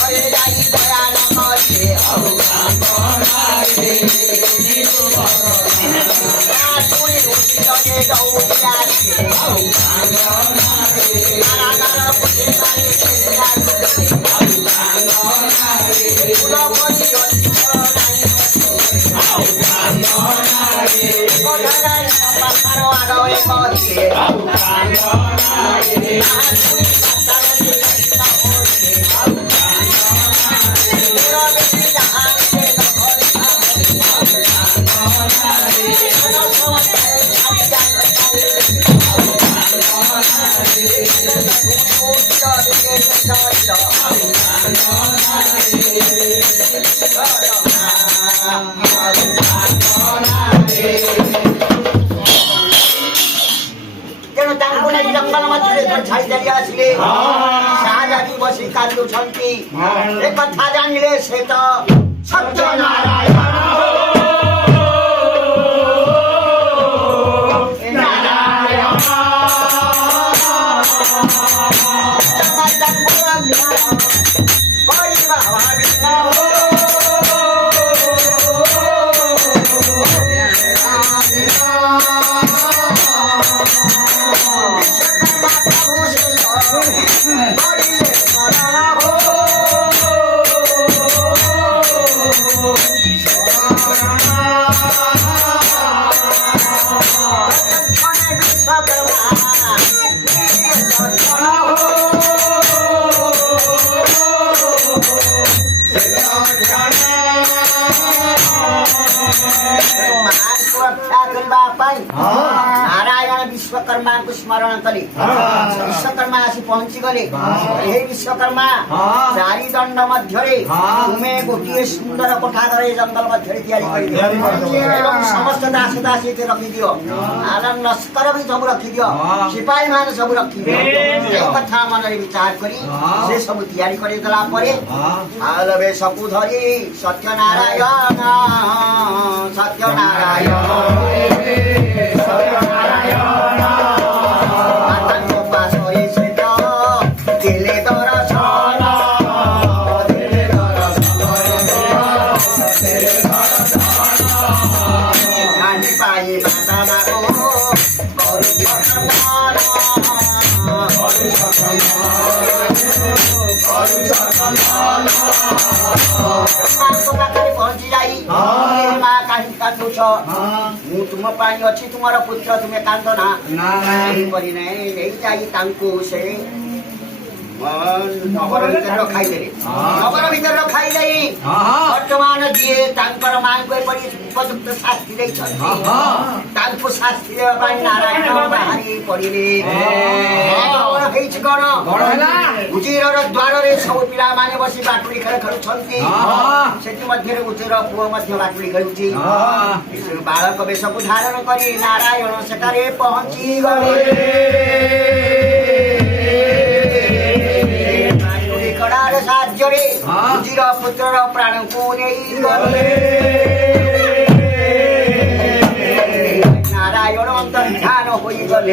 ଘରେ ଯାଇ ଦୟା ନ କଲେ ଶୁଣି ଉଠିଲେ ଦୌଡ଼ିଲା ପାଖର ଆଗରେ କହିଲେ ତେଣୁ ତାଙ୍କୁ ନେଇ ଜଙ୍ଗଲ ମଧ୍ୟରେ ଛାଡ଼ି ଚାଲି ଆସିଲେ। ଶାହାଜାଦି ବସି କାନ୍ଦୁଛନ୍ତି। ଏ କଥା ଜାଣିଲେ ସେ ତ ସତ୍ୟନାରାୟଣ नारायण विश्वकर्मा को स्मरण कले। विश्वकर्मा आसी पहुंची गले। हे विश्वकर्मा चारि दंड मध्य तुम्हें गोटे सुंदर कोठाघर जंगल मध्य समस्त दास दासी रखी दियो। आनंद लस्कर भी सब रखी दियो। सिपाही मान सब रखी कथा मन विचार करी से सब तैयारी करदेला सबू धरी सत्यनारायण सत्यनारायण पहुंची जाई माँ कहीं कांदुछ मु तुम अच्छी तुम पुत्र तुम्हें कांद ना से नगर भीतर रखाई बर्तमान जी माँ को उपयुक्त शास्ति शास्ति नारायण बाहरी पड़े कौन उजीर द्वार सब पिला माने बसी बाटुड़ी खेल खेलुंट उजीर पुओ बाटुड़ी खेलुची बालक वेश को धारण कर नारायण सेठारे पहुंची गले। साहाଯ୍ୟ ଉଜିର ପୁତ୍ରର ପ୍ରାଣକୁ ନେଇ ଗଲେ। ନାରାୟଣ ଅନ୍ତର୍ଧ୍ୟାନ ହୋଇଗଲେ।